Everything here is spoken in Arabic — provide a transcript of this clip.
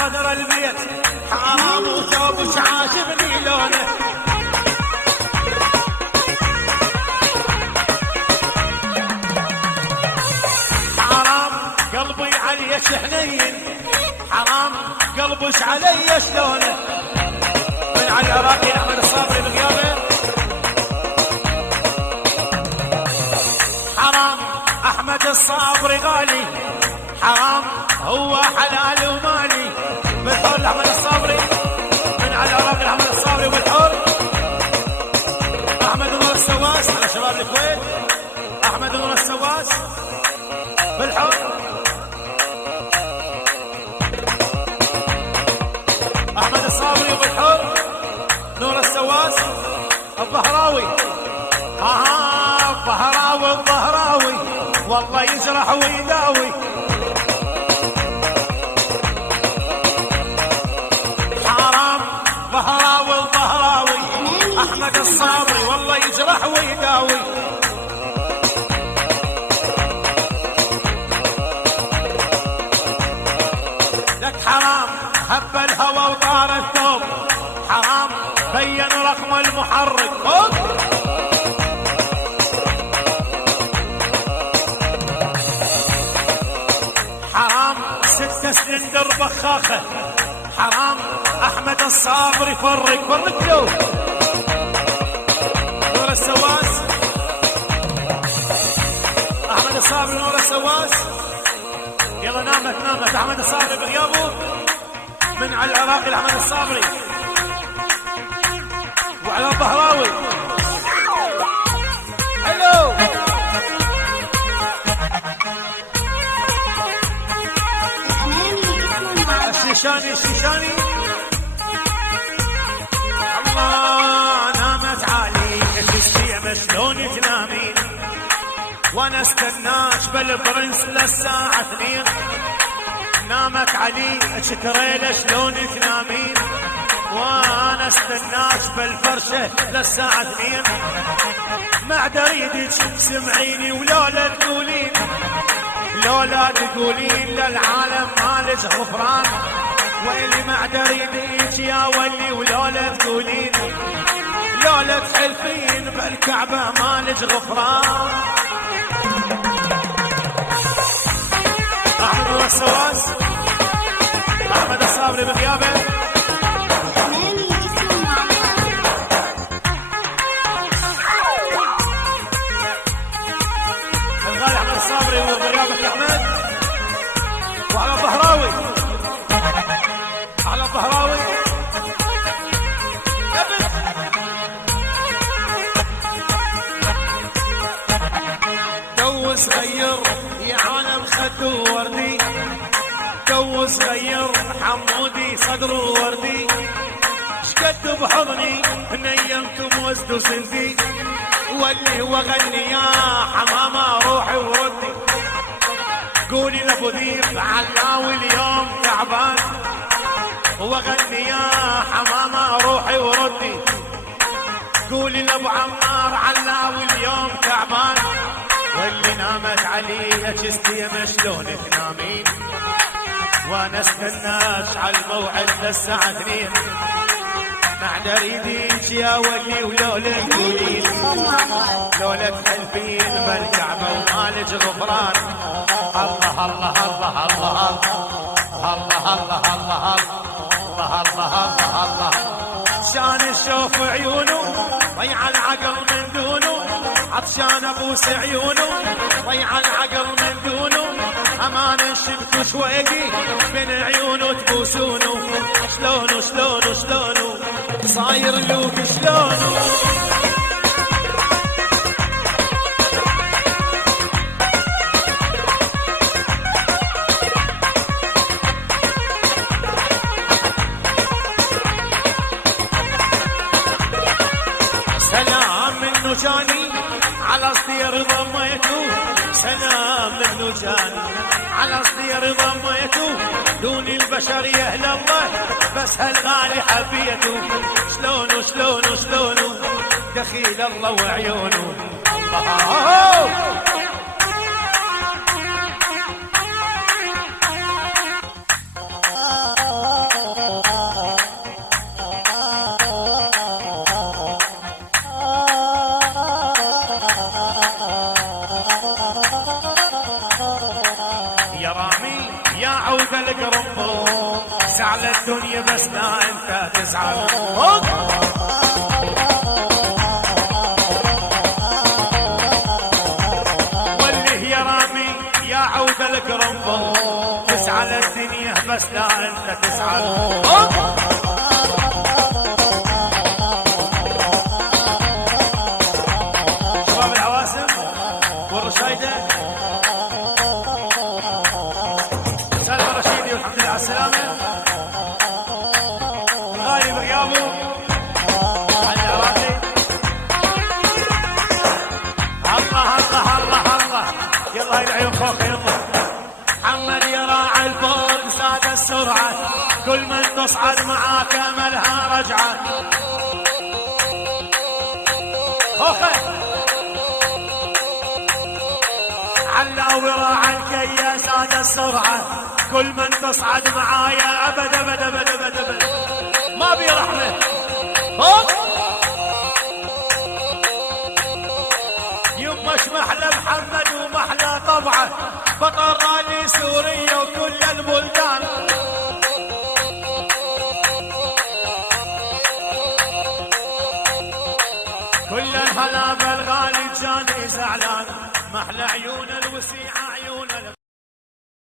صدر البيت حرام وثوبك عاجبني لونه. حرام قلبي عليك حنين، حرام قلبك علي شلونه. من على العراقي احمد الصابري بغيابه. حرام احمد الصابري غالي، حرام هو حلال ومالي. بالحر احمد الصابري، من على العراقي احمد الصابري بالحر. احمد نور السواس على شباب الكويت، احمد نور السواس بالحر. احمد الصابري بالحر، نور السواس الظهراوي. الظهراوي الظهراوي والله يجرح ويداوي. حرام ظهراوي الظهراوي احمد الصابري والله يجرح ويداوي. لك حرام هب الهوى وطار الثوب، حرام بين رقم المحرك. حرام 6 سلندر بخاخه، حرام احمد الصابري فرق فرق له. نور السواس احمد الصابري، نور السواس يلا نامت احمد الصابري بغيابه. من على العراقي احمد الصابري وعلى الظهراوي. حلو الشيشاني، الشيشاني الله نامت علي الشيشة شلون تنامين وانا استناش بالبرنس للساعة 2. نامت علي شكريلة شلون تنامين وانا استناش بالفرشة للساعة 2. ما اريدك تسمعيني ولولا تقولين، لولا تقولين للعالم مالج غفران. ويلي ما اريدك يا ولي ولولا تقولين، لولا تحلفين بالكعبة مالج غفران. احمد السواس احمد الصابري بغيابه. الغالي احمد الصابري وبغيابك احمد. وعلى الظهراوي، على الظهراوي تو صغير يا عالم خدو وردي، تو صغير حمودي صدره وردي. شقد بحضني نيمكم وزد وسندي، ولي وغني يا حمامة روحي وردي. قولي لابو ذيب علاوي اليوم تعبان، وغني يا حمامة روحي وردي. قولي لابو عمار علاوي اليوم تعبان، واللي نامت علي اجستي شلون تنامين وانا استناش على الموعد للساعة 2. ما اريدك يا ولي ولولا تقولين، لولا تحلفين بالكعبة ومالج غفران. الله الله الله الله الله الله الله الله الله الله. شان الشوف عيونه ضيع العقل من دونه، عطشان ابوس عيونه ضيع العقل من دونه. امان شبت شويقي من عيونه تبوسونه. شلونه شلونه شلونه صاير لوك شلونه. سلام منه جاني على صدير ضميته، سلام منه جاني على صدير ضميته. دون البشر يهل الله بس هالغالي حبيته. شلونه شلونه شلونه دخيل الله وعيونه. الله تزعل الدنيا بس لا انت تزعل. واللي هي رامي يا عود القرنفل، تزعل الدنيا بس لا انت تزعل. شباب العواسم والرشايدة، سلمى رشيدي والحمد لله على السلامة. الغالي بغيابه على العراقي. الله الله الله الله، يلا هاي العيون فوق يلا. محمد يا راعي الفوق زاد السرعة، كل من تصعد معاك ملها رجعة. علا وراعي الكيا زاد السرعة، كل من تصعد معايا أبد أبد أبد أبد أبد ما بي رحمة. يمش محلى محمد ومحلى طبعه، بطل راني سورية